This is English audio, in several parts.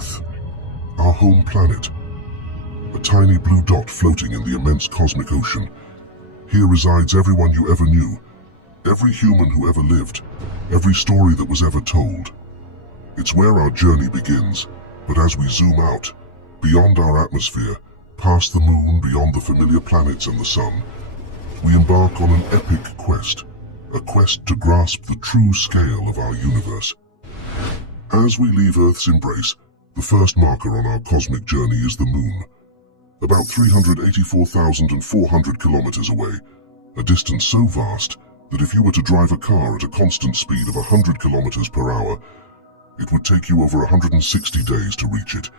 Earth, our home planet, a tiny blue dot floating in the immense cosmic ocean. Here resides everyone you ever knew, every human who ever lived, every story that was ever told. It's where our journey begins, but as we zoom out, beyond our atmosphere, past the moon, beyond the familiar planets and the sun, we embark on an epic quest, a quest to grasp the true scale of our universe. As we leave Earth's embrace, the first marker on our cosmic journey is the moon. About 384,400 kilometers away, a distance so vast that if you were to drive a car at a constant speed of 100 kilometers per hour, it would take you over 160 days to reach it.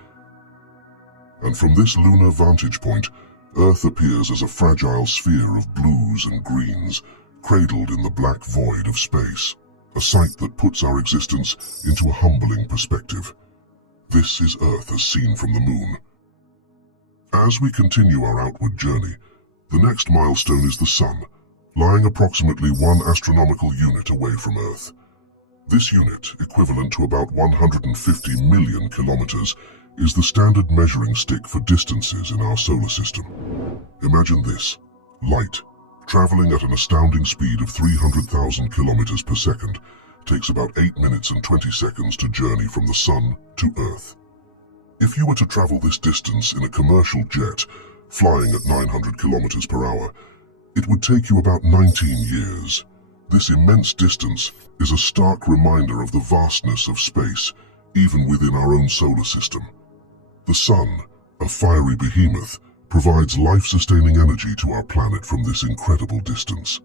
And from this lunar vantage point, Earth appears as a fragile sphere of blues and greens, cradled in the black void of space, a sight that puts our existence into a humbling perspective. This is Earth as seen from the moon. As we continue our outward journey, the next milestone is the Sun, lying approximately 1 astronomical unit away from Earth. This unit, equivalent to about 150 million kilometers, is the standard measuring stick for distances in our solar system. Imagine this: light, traveling at an astounding speed of 300,000 kilometers per second, takes about 8 minutes and 20 seconds to journey from the Sun to Earth. If you were to travel this distance in a commercial jet, flying at 900 kilometers per hour, it would take you about 19 years. This immense distance is a stark reminder of the vastness of space, even within our own solar system. The Sun, a fiery behemoth, provides life-sustaining energy to our planet from this incredible distance.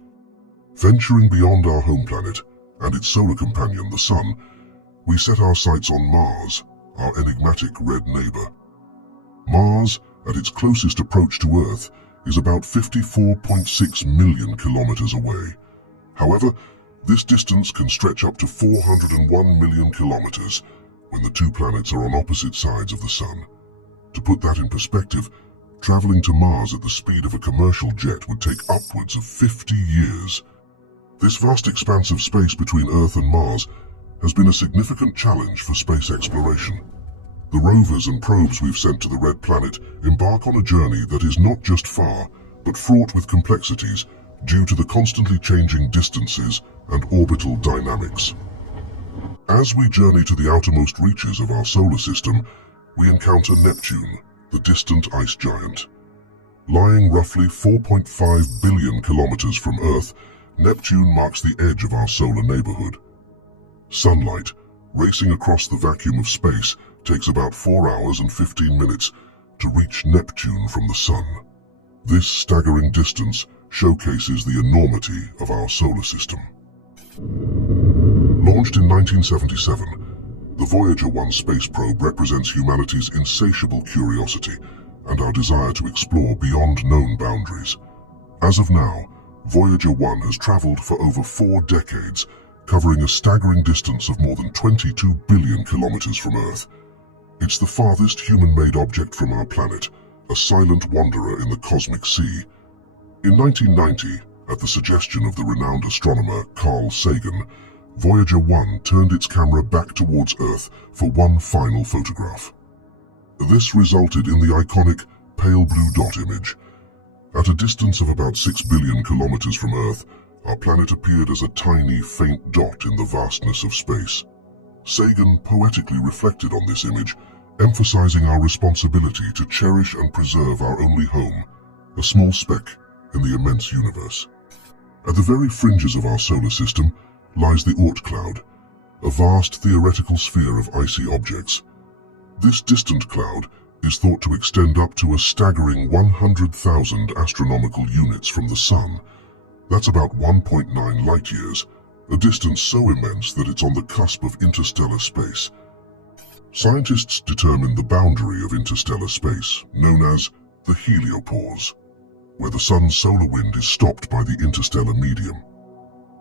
Venturing beyond our home planet and its solar companion, the Sun, we set our sights on Mars, our enigmatic red neighbor. Mars, at its closest approach to Earth, is about 54.6 million kilometers away. However, this distance can stretch up to 401 million kilometers when the two planets are on opposite sides of the Sun. To put that in perspective, traveling to Mars at the speed of a commercial jet would take upwards of 50 years. This vast expanse of space between Earth and Mars has been a significant challenge for space exploration. The rovers and probes we've sent to the Red Planet embark on a journey that is not just far, but fraught with complexities due to the constantly changing distances and orbital dynamics. As we journey to the outermost reaches of our solar system, we encounter Neptune, the distant ice giant. Lying roughly 4.5 billion kilometers from Earth, Neptune marks the edge of our solar neighborhood. Sunlight, racing across the vacuum of space, takes about 4 hours and 15 minutes to reach Neptune from the Sun. This staggering distance showcases the enormity of our solar system. Launched in 1977, the Voyager 1 space probe represents humanity's insatiable curiosity and our desire to explore beyond known boundaries. As of now, Voyager 1 has traveled for over 4 decades, covering a staggering distance of more than 22 billion kilometers from Earth. It's the farthest human-made object from our planet, a silent wanderer in the cosmic sea. In 1990, at the suggestion of the renowned astronomer Carl Sagan, Voyager 1 turned its camera back towards Earth for one final photograph. This resulted in the iconic pale blue dot image. At a distance of about 6 billion kilometers from Earth, our planet appeared as a tiny, faint dot in the vastness of space. Sagan poetically reflected on this image, emphasizing our responsibility to cherish and preserve our only home, a small speck in the immense universe. At the very fringes of our solar system lies the Oort cloud, a vast theoretical sphere of icy objects. This distant cloud is thought to extend up to a staggering 100,000 astronomical units from the Sun. That's about 1.9 light-years, a distance so immense that it's on the cusp of interstellar space. Scientists determine the boundary of interstellar space, known as the heliopause, where the Sun's solar wind is stopped by the interstellar medium.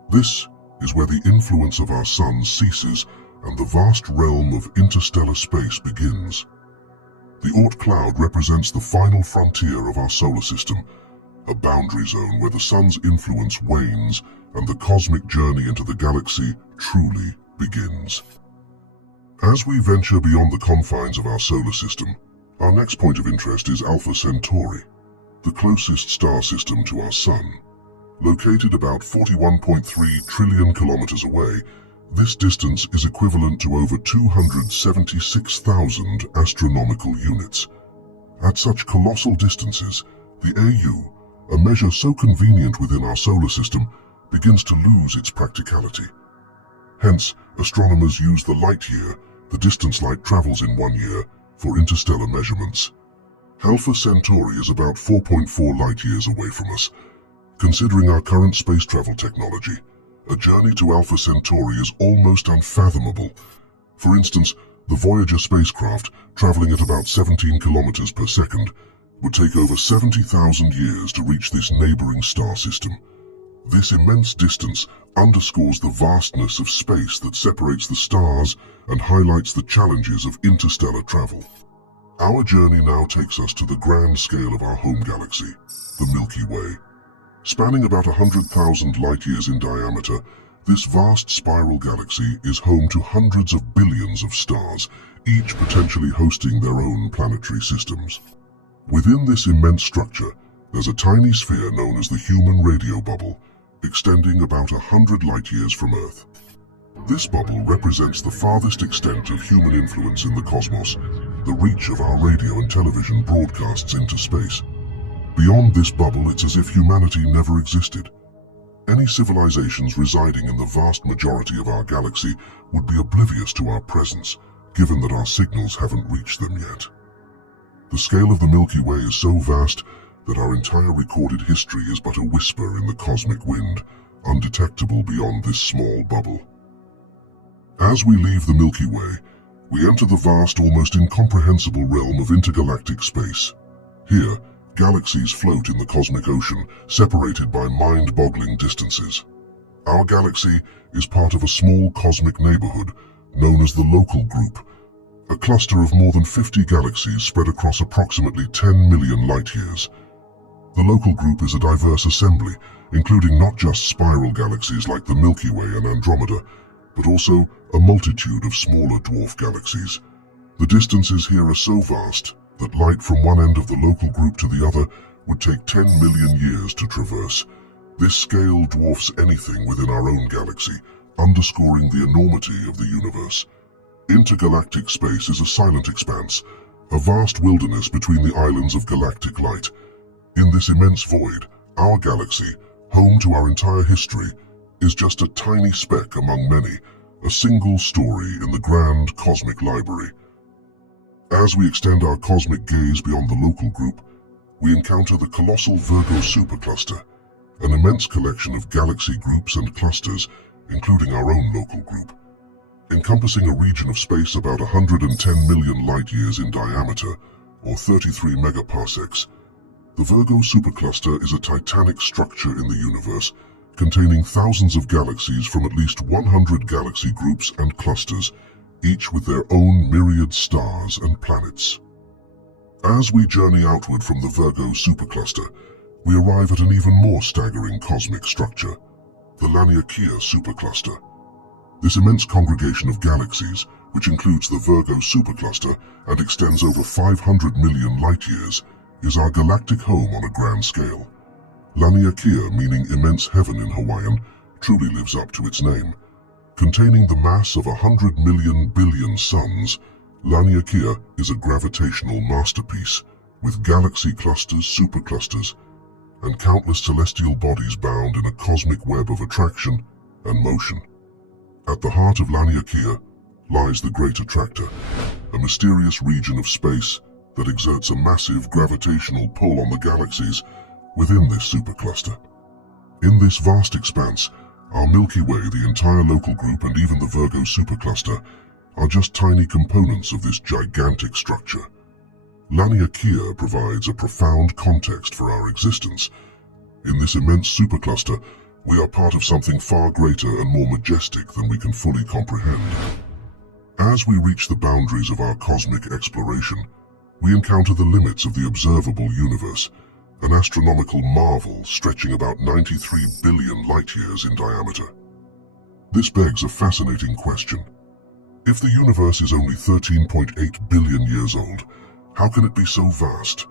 This is where the influence of our Sun ceases and the vast realm of interstellar space begins. The Oort cloud represents the final frontier of our solar system, a boundary zone where the Sun's influence wanes and the cosmic journey into the galaxy truly begins. As we venture beyond the confines of our solar system, our next point of interest is Alpha Centauri, the closest star system to our Sun. Located about 41.3 trillion kilometers away, this distance is equivalent to over 276,000 astronomical units. At such colossal distances, the AU, a measure so convenient within our solar system, begins to lose its practicality. Hence, astronomers use the light year, the distance light travels in 1 year, for interstellar measurements. Alpha Centauri is about 4.4 light years away from us. Considering our current space travel technology, a journey to Alpha Centauri is almost unfathomable. For instance, the Voyager spacecraft, traveling at about 17 kilometers per second, would take over 70,000 years to reach this neighboring star system. This immense distance underscores the vastness of space that separates the stars and highlights the challenges of interstellar travel. Our journey now takes us to the grand scale of our home galaxy, the Milky Way. Spanning about 100,000 light-years in diameter, this vast spiral galaxy is home to hundreds of billions of stars, each potentially hosting their own planetary systems. Within this immense structure, there's a tiny sphere known as the human radio bubble, extending about 100 light-years from Earth. This bubble represents the farthest extent of human influence in the cosmos, the reach of our radio and television broadcasts into space. Beyond this bubble, it's as if humanity never existed. Any civilizations residing in the vast majority of our galaxy would be oblivious to our presence, given that our signals haven't reached them yet. The scale of the Milky Way is so vast that our entire recorded history is but a whisper in the cosmic wind, undetectable beyond this small bubble. As we leave the Milky Way, we enter the vast, almost incomprehensible realm of intergalactic space. Here, galaxies float in the cosmic ocean, separated by mind-boggling distances. Our galaxy is part of a small cosmic neighborhood known as the Local Group, a cluster of more than 50 galaxies spread across approximately 10 million light-years. The Local Group is a diverse assembly, including not just spiral galaxies like the Milky Way and Andromeda, but also a multitude of smaller dwarf galaxies. The distances here are so vast that light from one end of the Local Group to the other would take 10 million years to traverse. This scale dwarfs anything within our own galaxy, underscoring the enormity of the universe. Intergalactic space is a silent expanse, a vast wilderness between the islands of galactic light. In this immense void, our galaxy, home to our entire history, is just a tiny speck among many, a single story in the grand cosmic library. As we extend our cosmic gaze beyond the Local Group, we encounter the colossal Virgo supercluster, an immense collection of galaxy groups and clusters, including our own Local Group. Encompassing a region of space about 110 million light-years in diameter, or 33 megaparsecs, the Virgo supercluster is a titanic structure in the universe, containing thousands of galaxies from at least 100 galaxy groups and clusters, each with their own myriad stars and planets. As we journey outward from the Virgo supercluster, we arrive at an even more staggering cosmic structure, the Laniakea supercluster. This immense congregation of galaxies, which includes the Virgo supercluster and extends over 500 million light-years, is our galactic home on a grand scale. Laniakea, meaning immense heaven in Hawaiian, truly lives up to its name. Containing the mass of 100 million billion suns, Laniakea is a gravitational masterpiece, with galaxy clusters, superclusters, and countless celestial bodies bound in a cosmic web of attraction and motion. At the heart of Laniakea lies the Great Attractor, a mysterious region of space that exerts a massive gravitational pull on the galaxies within this supercluster. In this vast expanse, our Milky Way, the entire Local Group, and even the Virgo supercluster are just tiny components of this gigantic structure. Laniakea provides a profound context for our existence. In this immense supercluster, we are part of something far greater and more majestic than we can fully comprehend. As we reach the boundaries of our cosmic exploration, we encounter the limits of the observable universe, an astronomical marvel stretching about 93 billion light-years in diameter. This begs a fascinating question. If the universe is only 13.8 billion years old, how can it be so vast?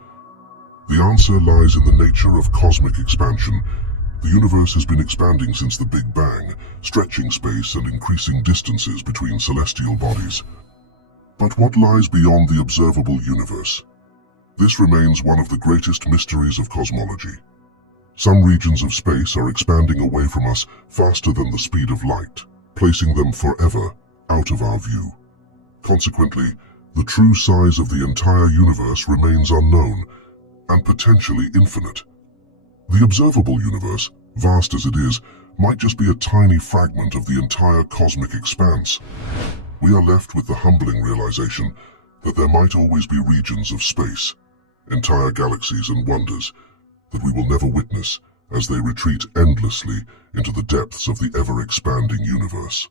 The answer lies in the nature of cosmic expansion. The universe has been expanding since the Big Bang, stretching space and increasing distances between celestial bodies. But what lies beyond the observable universe? This remains one of the greatest mysteries of cosmology. Some regions of space are expanding away from us faster than the speed of light, placing them forever out of our view. Consequently, the true size of the entire universe remains unknown and potentially infinite. The observable universe, vast as it is, might just be a tiny fragment of the entire cosmic expanse. We are left with the humbling realization that there might always be regions of space, entire galaxies and wonders that we will never witness as they retreat endlessly into the depths of the ever-expanding universe.